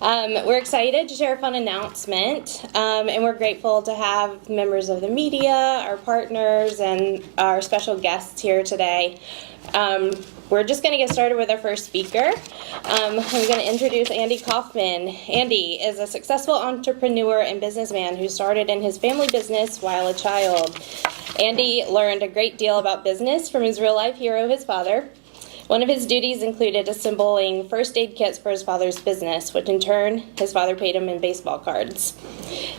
We're excited to share a fun announcement, and we're grateful to have members of the media, our partners, and our special guests here today. We're just going to get started with our first speaker. I'm going to introduce Andy Kaufman. Andy is a successful entrepreneur and businessman who started in his family business while a child. Andy learned a great deal about business from his real-life hero, his father. One of his duties included assembling first aid kits for his father's business, which in turn, his father paid him in baseball cards.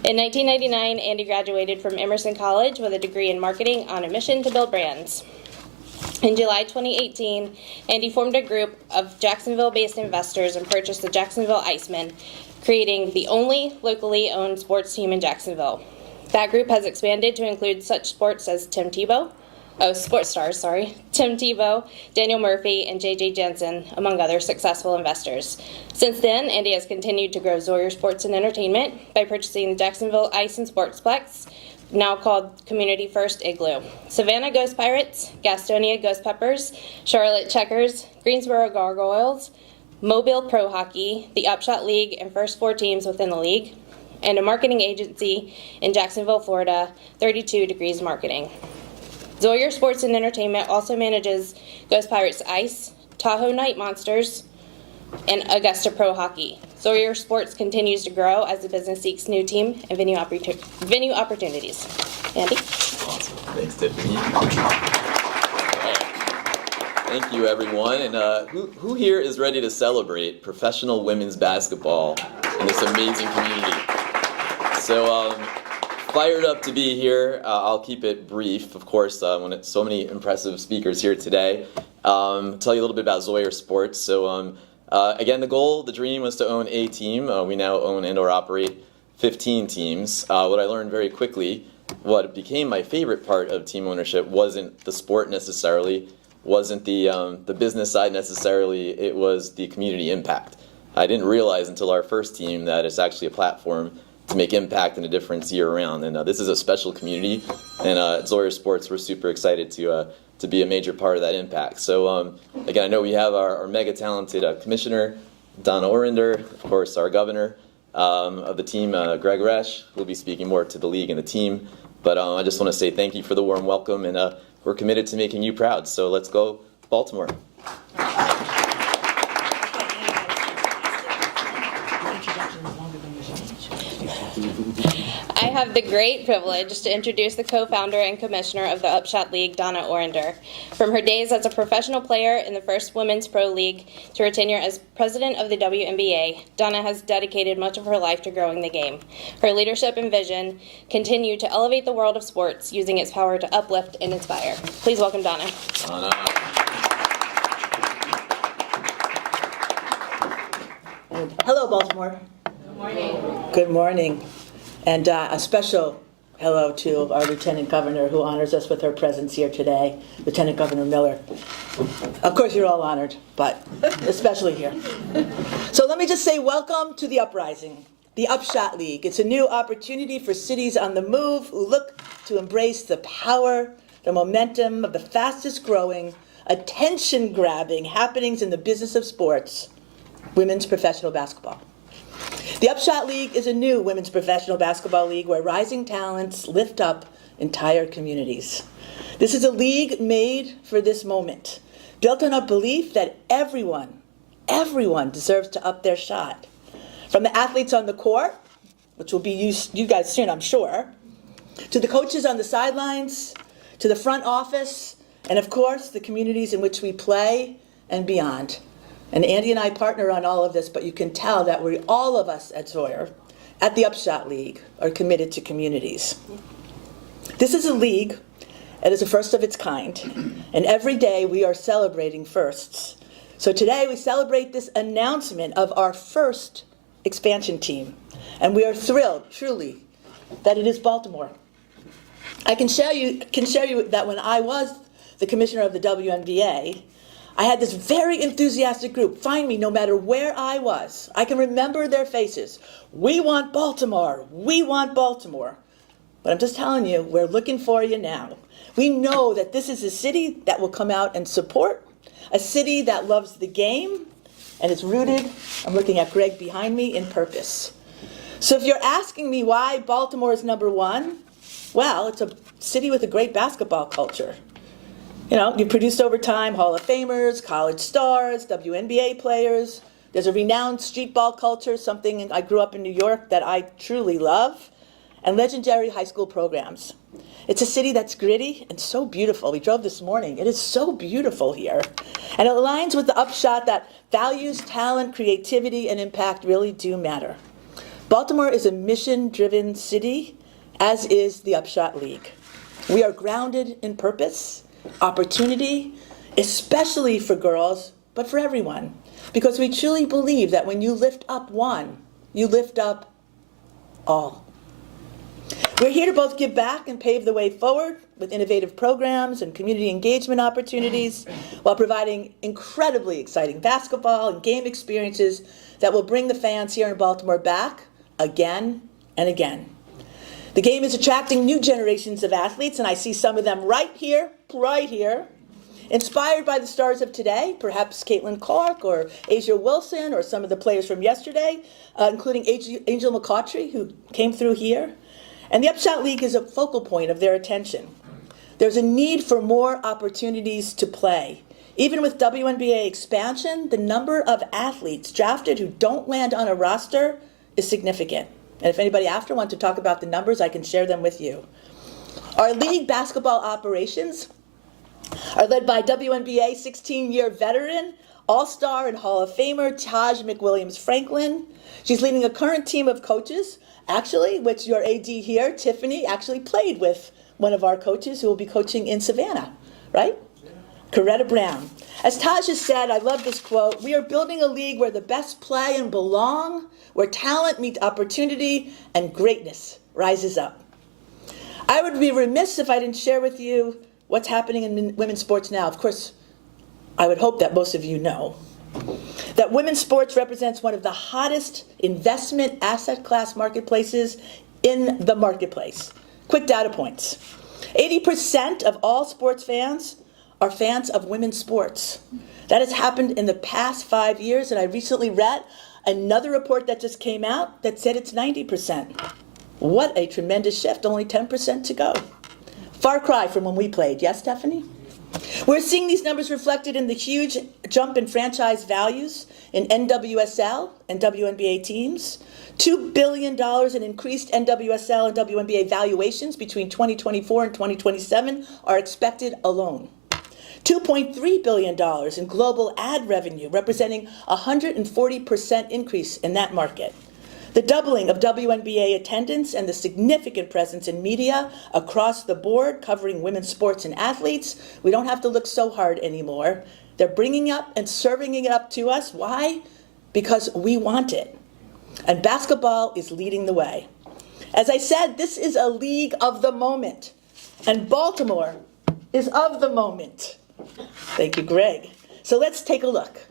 In 1999, Andy graduated from Emerson College with a degree in marketing on a mission to build brands. In July 2018, Andy formed a group of Jacksonville-based investors and purchased the Jacksonville Icemen, creating the only locally owned sports team in Jacksonville. That group has expanded to include such sports as sports stars, Tim Tebow, Daniel Murphy, and J.J. Jensen, among other successful investors. Since then, Andy has continued to grow Zawyere Sports and Entertainment by purchasing the Jacksonville Ice and Sportsplex, now called Community First Igloo, Savannah Ghost Pirates, Gastonia Ghost Peppers, Charlotte Checkers, Greensboro Gargoyles, Mobile Pro Hockey, the Upshot League, and first 4 teams within the league, and a marketing agency in Jacksonville, Florida, 32 Degrees Marketing. Zawyere Sports and Entertainment also manages Ghost Pirates Ice, Tahoe Night Monsters, and Augusta Pro Hockey. Zawyere Sports continues to grow as the business seeks new team and venue opportunities. Andy? Awesome. Thanks, Tiffany. Thank you, everyone. And who here is ready to celebrate professional women's basketball in this amazing community? So, fired up to be here. I'll keep it brief, of course, when it's so many impressive speakers here today. Tell you a little bit about Zawyere Sports. So, again, the dream was to own a team. We now own and or operate 15 teams. What I learned very quickly, what became my favorite part of team ownership wasn't the sport necessarily, wasn't the business side necessarily, it was the community impact. I didn't realize until our first team that it's actually a platform to make impact and a difference year round. And this is a special community, and at Zawyere Sports, we're super excited to be a major part of that impact. So again, I know we have our mega talented commissioner, Donna Orender, of course, our governor of the team, Greg Resch, who will be speaking more to the league and the team. But I just want to say thank you for the warm welcome, and we're committed to making you proud. So let's go, Baltimore. I have the great privilege to introduce the co-founder and commissioner of the Upshot League, Donna Orender. From her days as a professional player in the first Women's Pro League to her tenure as president of the WNBA, Donna has dedicated much of her life to growing the game. Her leadership and vision continue to elevate the world of sports, using its power to uplift and inspire. Please welcome Donna. Donna. Hello, Baltimore. Good morning. Good morning. And a special hello to our Lieutenant Governor, who honors us with her presence here today, Lieutenant Governor Miller. Of course, you're all honored, but especially here. So let me just say welcome to the Uprising, the Upshot League. It's a new opportunity for cities on the move who look to embrace the power, the momentum of the fastest growing, attention-grabbing happenings in the business of sports, women's professional basketball. The Upshot League is a new women's professional basketball league where rising talents lift up entire communities. This is a league made for this moment, built on a belief that everyone deserves to up their shot. From the athletes on the court, which will be you guys soon, I'm sure, to the coaches on the sidelines, to the front office, and of course, the communities in which we play and beyond. And Andy and I partner on all of this, but you can tell that all of us at Zawyer, at the Upshot League, are committed to communities. This is a league that is a first of its kind, and every day we are celebrating firsts. So today we celebrate this announcement of our first expansion team, and we are thrilled, truly, that it is Baltimore. I can share you that when I was the commissioner of the WNBA, I had this very enthusiastic group find me no matter where I was. I can remember their faces. We want Baltimore. We want Baltimore. But I'm just telling you, we're looking for you now. We know that this is a city that will come out and support, a city that loves the game, and it's rooted, I'm looking at Greg behind me, in purpose. So if you're asking me why Baltimore is number one, well, it's a city with a great basketball culture. You know, you produced over time Hall of Famers, college stars, WNBA players. There's a renowned street ball culture, something I grew up in New York that I truly love, and legendary high school programs. It's a city that's gritty and so beautiful. We drove this morning. It is so beautiful here. And it aligns with the Upshot that values, talent, creativity, and impact really do matter. Baltimore is a mission-driven city, as is the Upshot League. We are grounded in purpose, opportunity, especially for girls, but for everyone. Because we truly believe that when you lift up one, you lift up all. We're here to both give back and pave the way forward with innovative programs and community engagement opportunities while providing incredibly exciting basketball and game experiences that will bring the fans here in Baltimore back again and again. The game is attracting new generations of athletes, and I see some of them right here, inspired by the stars of today, perhaps Caitlin Clark or Asia Wilson or some of the players from yesterday, including Angel McCautry, who came through here. And the Upshot League is a focal point of their attention. There's a need for more opportunities to play. Even with WNBA expansion, the number of athletes drafted who don't land on a roster is significant. And if anybody after wants to talk about the numbers, I can share them with you. Our league basketball operations are led by WNBA 16-year veteran, All-Star and Hall of Famer Taj McWilliams-Franklin. She's leading a current team of coaches, actually, which your AD here, Tiffany, actually played with one of our coaches who will be coaching in Savannah, right? Yeah. Coretta Brown. As Taj has said, I love this quote, "We are building a league where the best play and belong, where talent meets opportunity and greatness rises up." I would be remiss if I didn't share with you what's happening in women's sports now. Of course, I would hope that most of you know that women's sports represents one of the hottest investment asset class marketplaces in the marketplace. Quick data points. 80% of all sports fans are fans of women's sports. That has happened in the past 5 years, and I recently read another report that just came out that said it's 90%. What a tremendous shift, only 10% to go. Far cry from when we played, yes, Stephanie? We're seeing these numbers reflected in the huge jump in franchise values in NWSL and WNBA teams. $2 billion in increased NWSL and WNBA valuations between 2024 and 2027 are expected alone. $2.3 billion in global ad revenue, representing a 140% increase in that market. The doubling of WNBA attendance and the significant presence in media across the board covering women's sports and athletes, we don't have to look so hard anymore. They're bringing up and serving it up to us. Why? Because we want it. And basketball is leading the way. As I said, this is a league of the moment. And Baltimore is of the moment. Thank you, Greg. So let's take a look.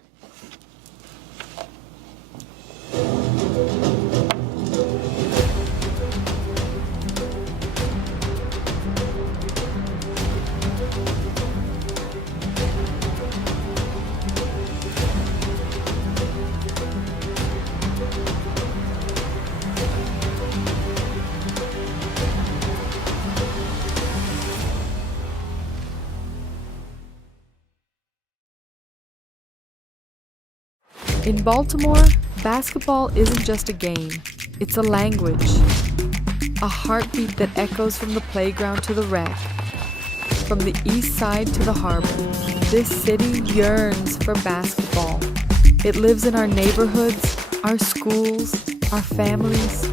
In Baltimore, basketball isn't just a game, it's a language. A heartbeat that echoes from the playground to the rec. From the east side to the harbor, this city yearns for basketball. It lives in our neighborhoods, our schools, our families.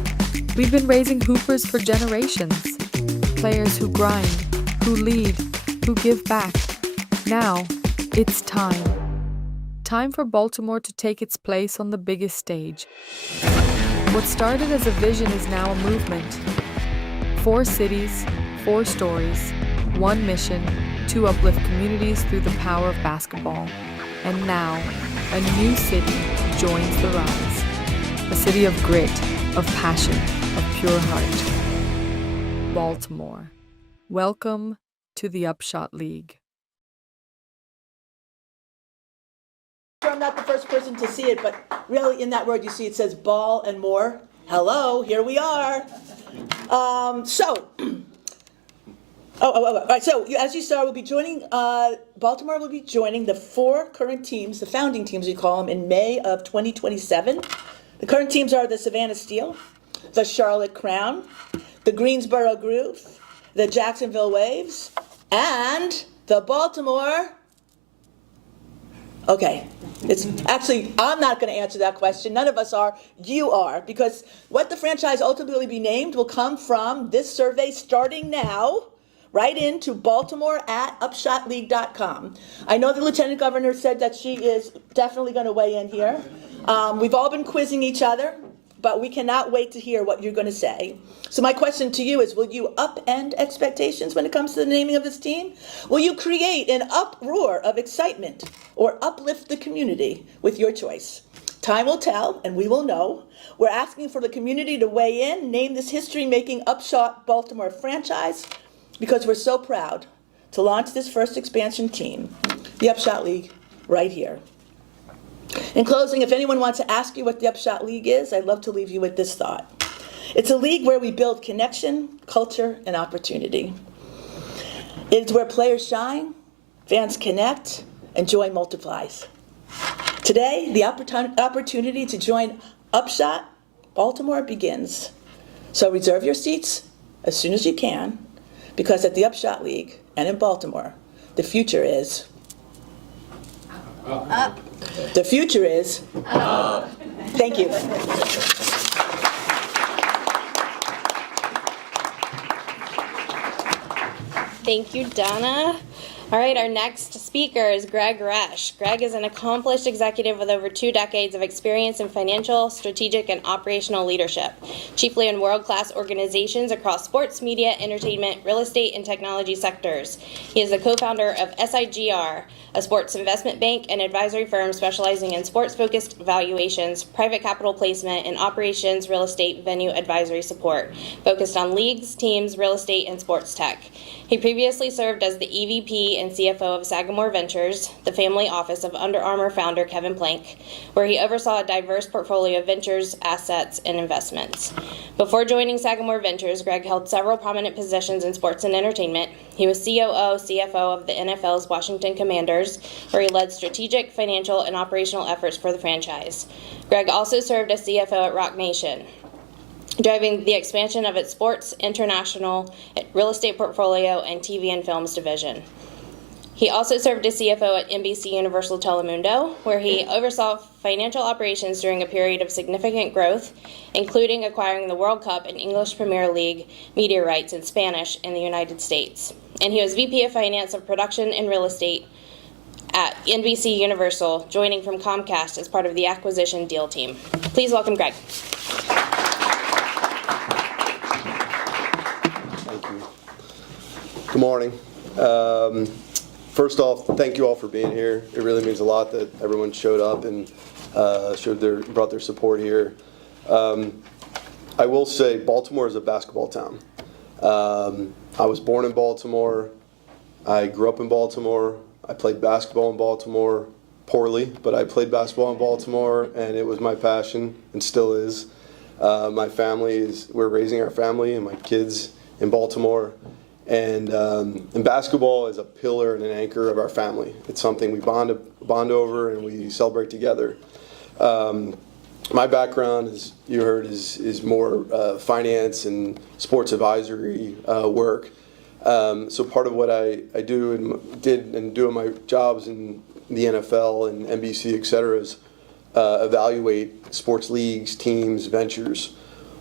We've been raising hoopers for generations. Players who grind, who lead, who give back. Now, it's time. Time for Baltimore to take its place on the biggest stage. What started as a vision is now a movement. 4 cities, 4 stories, 1 mission to uplift communities through the power of basketball. And now, a new city joins the rise. A city of grit, of passion, of pure heart. Baltimore. Welcome to the Upshot League. sure I'm not the first person to see it, but really in that word you see it says ball and more. Hello, here we are. All right, so as you saw, we'll be joining, Baltimore will be joining the 4 current teams, the founding teams we call them, in May of 2027. The current teams are the Savannah Steel, the Charlotte Crown, the Greensboro Groove, the Jacksonville Waves, and the Baltimore. Okay, it's actually, I'm not going to answer that question. None of us are. You are, because what the franchise ultimately be named will come from this survey starting now. Right into Baltimore@upshotleague.com. I know the Lieutenant Governor said that she is definitely going to weigh in here. We've all been quizzing each other, but we cannot wait to hear what you're going to say. So my question to you is, will you upend expectations when it comes to the naming of this team? Will you create an uproar of excitement or uplift the community with your choice? Time will tell, and we will know. We're asking for the community to weigh in, name this history-making Upshot Baltimore franchise, because we're so proud to launch this first expansion team, the Upshot League, right here. In closing, if anyone wants to ask you what the Upshot League is, I'd love to leave you with this thought. It's a league where we build connection, culture, and opportunity. It's where players shine, fans connect, and joy multiplies. Today, the opportunity to join Upshot Baltimore begins. So reserve your seats as soon as you can, because at the Upshot League and in Baltimore, the future is up. The future is up. Thank you. Thank you, Donna. All right, our next speaker is Greg Resch. Greg is an accomplished executive with over 2 decades of experience in financial, strategic, and operational leadership, chiefly in world-class organizations across sports, media, entertainment, real estate, and technology sectors. He is the co-founder of SIGR, a sports investment bank and advisory firm specializing in sports-focused valuations, private capital placement, and operations real estate venue advisory support, focused on leagues, teams, real estate, and sports tech. He previously served as the EVP and CFO of Zawyere Ventures, the family office of Under Armour founder Kevin Plank, where he oversaw a diverse portfolio of ventures, assets, and investments. Before joining Zawyere Ventures, Greg held several prominent positions in sports and entertainment. He was COO, CFO of the NFL's Washington Commanders, where he led strategic, financial, and operational efforts for the franchise. Greg also served as CFO at Rock Nation, driving the expansion of its sports, international, real estate portfolio, and TV and films division. He also served as CFO at NBC Universal Telemundo, where he oversaw financial operations during a period of significant growth, including acquiring the World Cup and English Premier League media rights in Spanish in the United States. And he was VP of Finance of Production and Real Estate at NBC Universal, joining from Comcast as part of the acquisition deal team. Please welcome Greg. Good morning. First off, thank you all for being here. It really means a lot that everyone showed up and brought their support here. I will say Baltimore is a basketball town. I was born in Baltimore. I grew up in Baltimore. I played basketball in Baltimore, poorly, but I played basketball in Baltimore, and it was my passion and still is. We're raising our family and my kids in Baltimore. And basketball is a pillar and an anchor of our family. It's something we bond over and we celebrate together. My background, as you heard, is more finance and sports advisory work. So part of what I do and do in my jobs in the NFL and NBC, et cetera, is evaluate sports leagues, teams, ventures.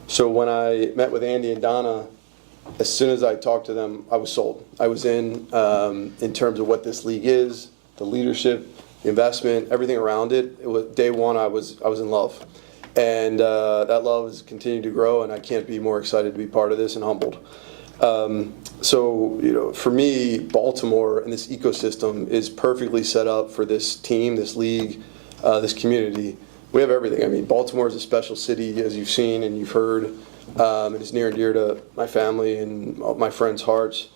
So when I met with Andy and Donna, as soon as I talked to them, I was sold. I was in terms of what this league is, the leadership, the investment, everything around it. It was day one. I was in love, and that love has continued to grow. And I can't be more excited to be part of this and humbled. So for me, Baltimore and this ecosystem is perfectly set up for this team, this league, this community. We have everything. I mean, Baltimore is a special city, as you've seen and you've heard. It is near and dear to my family and my friends' hearts.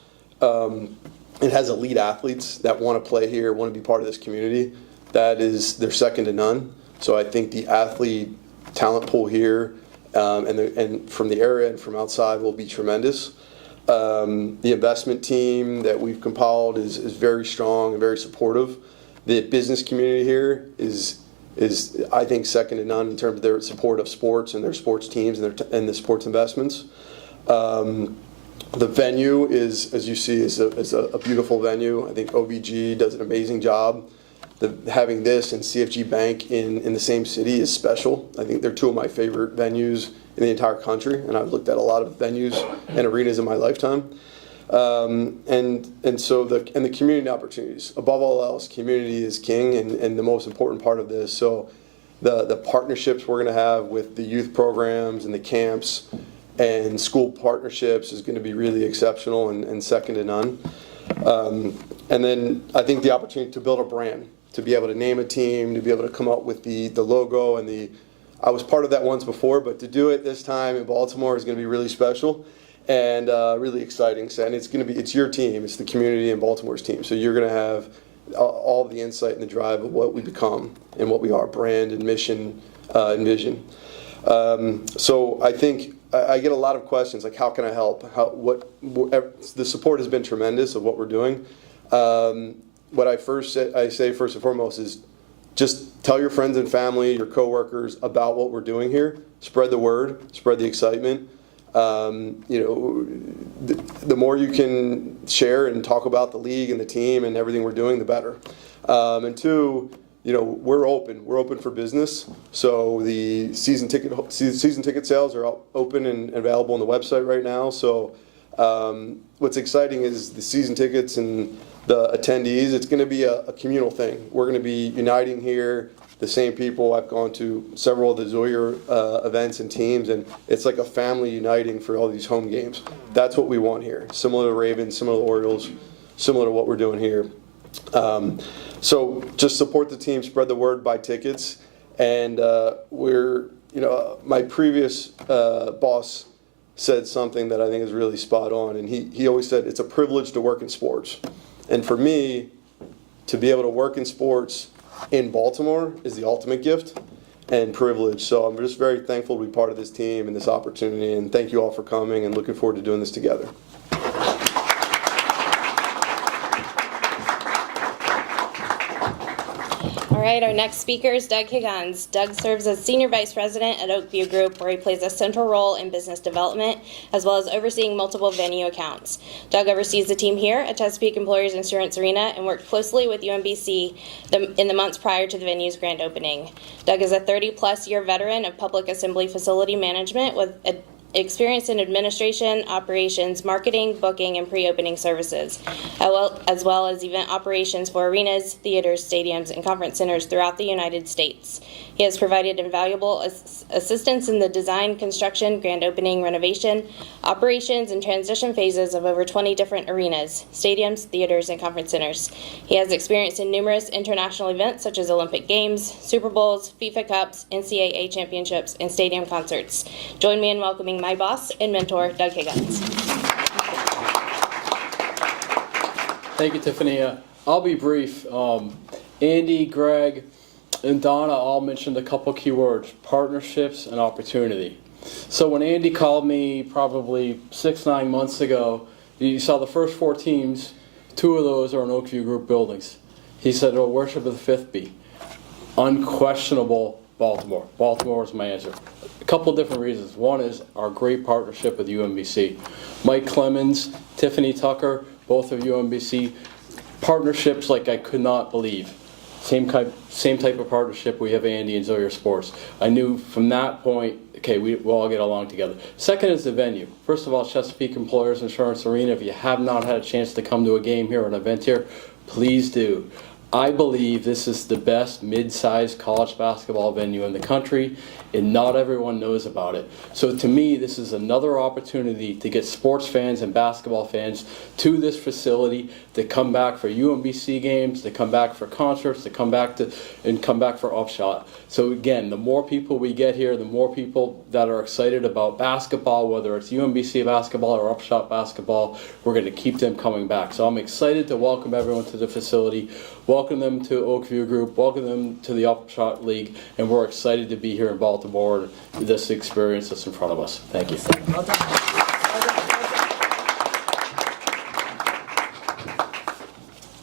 It has elite athletes that want to play here, want to be part of this community. they're second to none. So I think the athlete talent pool here and from the area and from outside will be tremendous. The investment team that we've compiled is very strong and very supportive. The business community here is I think second to none in terms of their support of sports and their sports teams and the sports investments. The venue is, as you see, is a beautiful venue. I think OVG does an amazing job. Having this and CFG Bank in the same city is special. I think they're two of my favorite venues in the entire country, and I've looked at a lot of venues and arenas in my lifetime. And so the community opportunities. Above all else, community is king and the most important part of this. So the partnerships we're going to have with the youth programs and the camps and school partnerships is going to be really exceptional and second to none. And then I think the opportunity to build a brand, to be able to name a team, to be able to come up with the logo and I was part of that once before, but to do it this time in Baltimore is going to be really special and really exciting. And it's your team, it's the community and Baltimore's team. So you're going to have all the insight and the drive of what we become and what we are, brand and mission and vision. So I think I get a lot of questions like, how can I help? The support has been tremendous of what we're doing. What I say first and foremost is just tell your friends and family, your coworkers about what we're doing here. Spread the word, spread the excitement. The more you can share and talk about the league and the team and everything we're doing, the better. And two, we're open. We're open for business. So the season ticket sales are open and available on the website right now. So what's exciting is the season tickets and the attendees. It's going to be a communal thing. We're going to be uniting here. The same people. I've gone to several of the Zawyer events and teams, and it's like a family uniting for all these home games. That's what we want here. Similar to Ravens, similar to Orioles, similar to what we're doing here. So just support the team, spread the word, buy tickets, and my previous boss said something that I think is really spot on, and he always said it's a privilege to work in sports, and for me, to be able to work in sports in Baltimore is the ultimate gift and privilege. So I'm just very thankful to be part of this team and this opportunity, and thank you all for coming and looking forward to doing this together. All right, our next speaker is Doug Higgins. Doug serves as Senior Vice President at Oakview Group, where he plays a central role in business development, as well as overseeing multiple venue accounts. Doug oversees the team here at Chesapeake Employers Insurance Arena and worked closely with UMBC in the months prior to the venue's grand opening. Doug is a 30-plus year veteran of public assembly facility management with experience in administration, operations, marketing, booking, and pre-opening services, as well as event operations for arenas, theaters, stadiums, and conference centers throughout the United States. He has provided invaluable assistance in the design, construction, grand opening, renovation, operations, and transition phases of over 20 different arenas, stadiums, theaters, and conference centers. He has experience in numerous international events such as Olympic Games, Super Bowls, FIFA Cups, NCAA championships, and stadium concerts. Join me in welcoming my boss and mentor, Doug Higgins. Thank you, Tiffany. I'll be brief. Andy, Greg, and Donna all mentioned a couple key words: partnerships and opportunity. So when Andy called me probably 6-9 months ago, you saw the first 4 teams, 2 of those are in Oakview Group buildings. He said, "Oh, where should the 5th be?" Unquestionable, Baltimore. Baltimore is my answer. A couple different reasons. One is our great partnership with UMBC. Mike Clemens, Tiffany Tucker, both of UMBC, partnerships like I could not believe. Same type of partnership we have Andy and Zawyere Sports. I knew from that point, okay, we'll all get along together. Second is the venue. First of all, Chesapeake Employers Insurance Arena. If you have not had a chance to come to a game here or an event here, please do. I believe this is the best mid-sized college basketball venue in the country, and not everyone knows about it. So to me, this is another opportunity to get sports fans and basketball fans to this facility, to come back for UMBC games, to come back for concerts, to come back for Upshot. So again, the more people we get here, the more people that are excited about basketball, whether it's UMBC basketball or Upshot basketball, we're going to keep them coming back. So I'm excited to welcome everyone to the facility, welcome them to Oakview Group, welcome them to the Upshot League, and we're excited to be here in Baltimore and this experience that's in front of us. Thank you. Well done.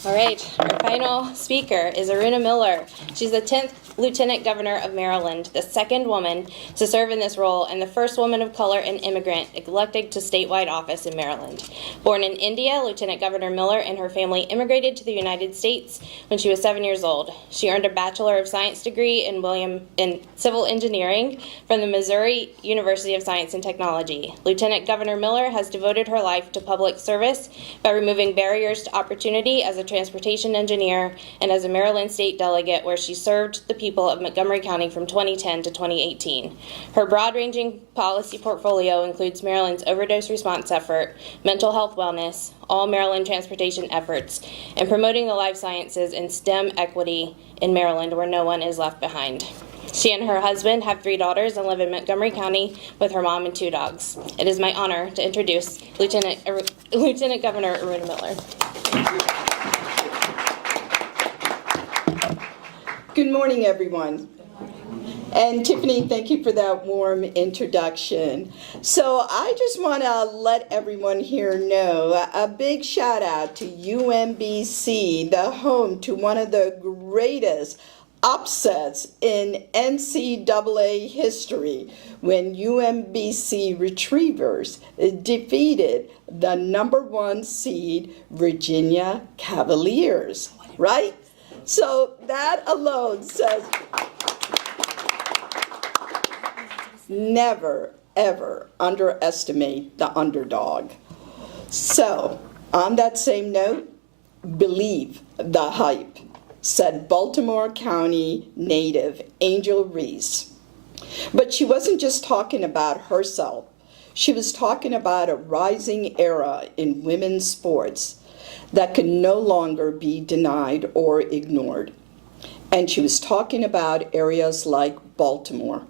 All right, our final speaker is Aruna Miller. She's the 10th Lieutenant Governor of Maryland, the second woman to serve in this role, and the first woman of color and immigrant elected to statewide office in Maryland. Born in India, Lieutenant Governor Miller and her family immigrated to the United States when she was 7 years old. She earned a Bachelor of Science degree in Civil Engineering from the Missouri University of Science and Technology. Lieutenant Governor Miller has devoted her life to public service by removing barriers to opportunity as a transportation engineer and as a Maryland state delegate, where she served the people of Montgomery County from 2010 to 2018. Her broad-ranging policy portfolio includes Maryland's overdose response effort, mental health wellness, all Maryland transportation efforts, and promoting the life sciences and STEM equity in Maryland, where no one is left behind. She and her husband have 3 daughters and live in Montgomery County with her mom and 2 dogs. It is my honor to introduce Lieutenant Governor Aruna Miller. Good morning, everyone. And Tiffany, thank you for that warm introduction. So I just want to let everyone here know a big shout out to UMBC, the home to one of the greatest upsets in NCAA history, when UMBC Retrievers defeated the #1 seed Virginia Cavaliers, right? So that alone says never, ever underestimate the underdog. So on that same note, believe the hype, said Baltimore County native Angel Reese. But she wasn't just talking about herself. She was talking about a rising era in women's sports that can no longer be denied or ignored. And she was talking about areas like Baltimore,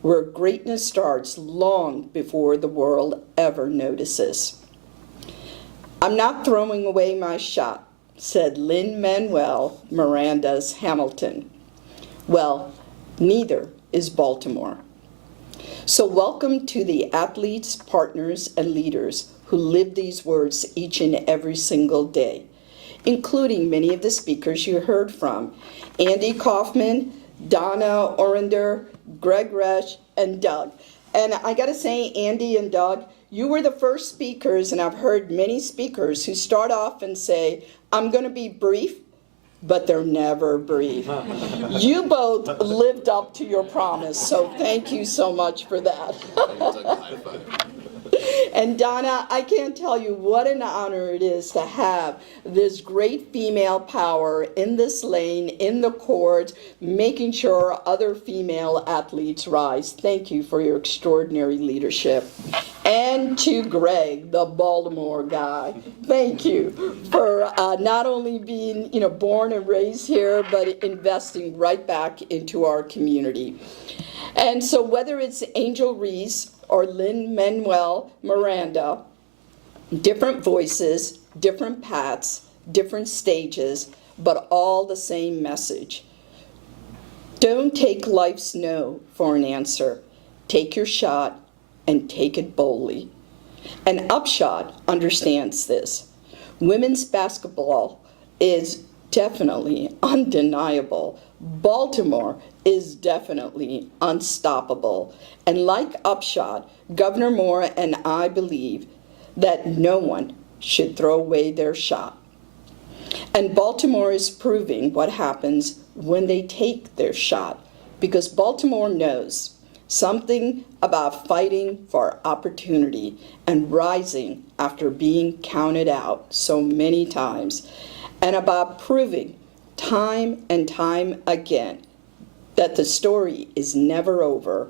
where greatness starts long before the world ever notices. I'm not throwing away my shot, said Lin-Manuel Miranda's Hamilton. Well, neither is Baltimore. So welcome to the athletes, partners, and leaders who live these words each and every single day, including many of the speakers you heard from: Andy Kaufman, Donna Orender, Greg Resch, and Doug. And I gotta say, Andy and Doug, you were the first speakers, and I've heard many speakers who start off and say, I'm gonna be brief, but they're never brief. You both lived up to your promise, so thank you so much for that. And Donna, I can't tell you what an honor it is to have this great female power in this lane, in the court, making sure other female athletes rise. Thank you for your extraordinary leadership. And to Greg, the Baltimore guy, thank you for not only being, born and raised here, but investing right back into our community. And so whether it's Angel Reese or Lin-Manuel Miranda, different voices, different paths, different stages, but all the same message. Don't take life's no for an answer. Take your shot and take it boldly. And Upshot understands this. Women's basketball is definitely undeniable. Baltimore is definitely unstoppable. And like Upshot, Governor Moore and I believe that no one should throw away their shot. And Baltimore is proving what happens when they take their shot, because Baltimore knows something about fighting for opportunity and rising after being counted out so many times, and about proving time and time again that the story is never over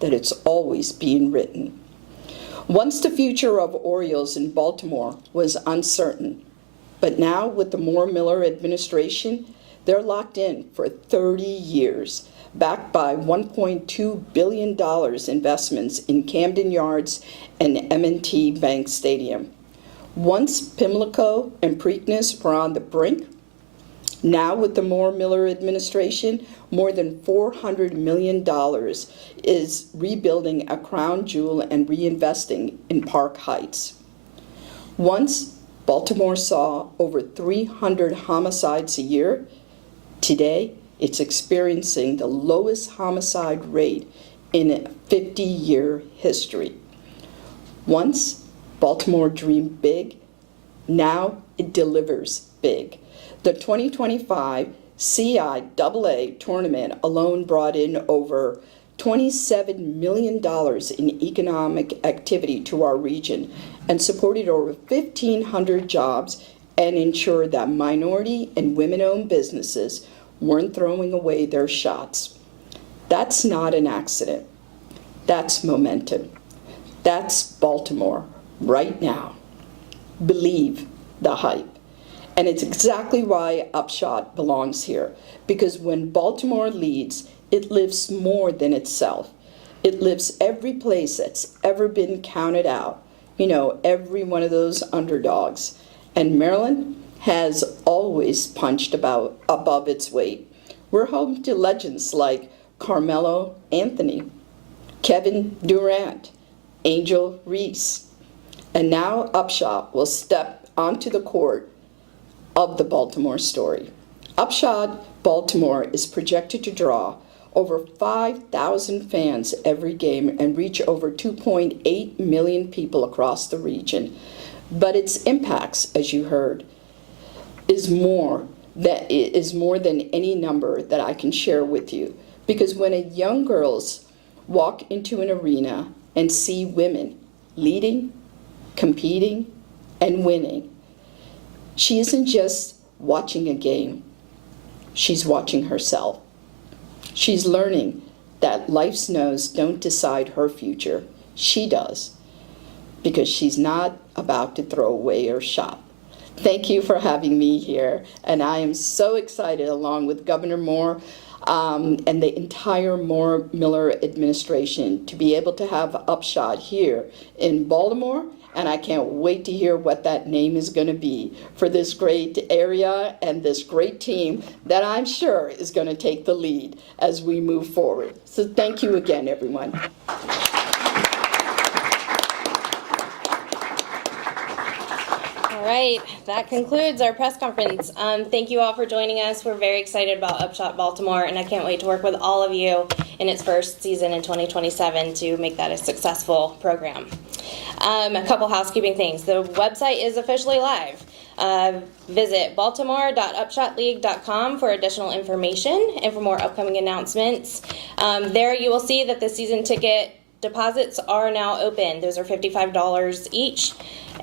that it's always being written. Once the future of Orioles in Baltimore was uncertain, but now with the Moore-Miller administration, they're locked in for 30 years, backed by $1.2 billion investments in Camden Yards and M&T Bank Stadium. Once Pimlico and Preakness were on the brink, now with the Moore-Miller administration, more than $400 million is rebuilding a crown jewel and reinvesting in Park Heights. Once Baltimore saw over 300 homicides a year, today it's experiencing the lowest homicide rate in a 50-year history. Once Baltimore dreamed big, now it delivers big. The 2025 CIAA tournament alone brought in over $27 million in economic activity to our region and supported over 1,500 jobs and ensured that minority and women-owned businesses weren't throwing away their shots. That's not an accident. That's momentum. That's Baltimore right now. Believe the hype. And it's exactly why Upshot belongs here. Because when Baltimore leads, it lives more than itself. It lives every place that's ever been counted out. You know, every one of those underdogs. And Maryland has always punched above its weight. We're home to legends like Carmelo Anthony, Kevin Durant, Angel Reese. And now Upshot will step onto the court of the Baltimore story. Upshot Baltimore is projected to draw over 5,000 fans every game and reach over 2.8 million people across the region. But its impacts, as you heard, is more than any number that I can share with you. Because when a young girls walk into an arena and see women leading, competing, and winning, she isn't just watching a game, she's watching herself. She's learning that life's snows don't decide her future, she does, because she's not about to throw away her shot. Thank you for having me here, and I am so excited, along with Governor Moore and the entire Moore-Miller administration, to be able to have Upshot here in Baltimore. And I can't wait to hear what that name is going to be for this great area and this great team that I'm sure is going to take the lead as we move forward. So thank you again, everyone. All right, that concludes our press conference. Thank you all for joining us. We're very excited about Upshot Baltimore, and I can't wait to work with all of you in its first season in 2027 to make that a successful program. A couple housekeeping things. The website is officially live. Visit baltimore.upshotleague.com for additional information and for more upcoming announcements. There you will see that the season ticket deposits are now open. Those are $55 each.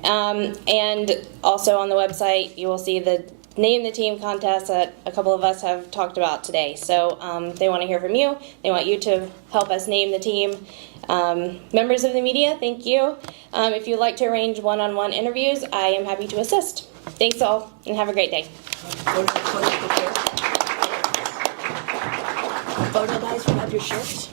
And also on the website, you will see the Name the Team contest that a couple of us have talked about today. So they want to hear from you. They want you to help us name the team. Members of the media, thank you. If you'd like to arrange one-on-one interviews, I am happy to assist. Thanks all, and have a great day. Photo guys, grab your shirts.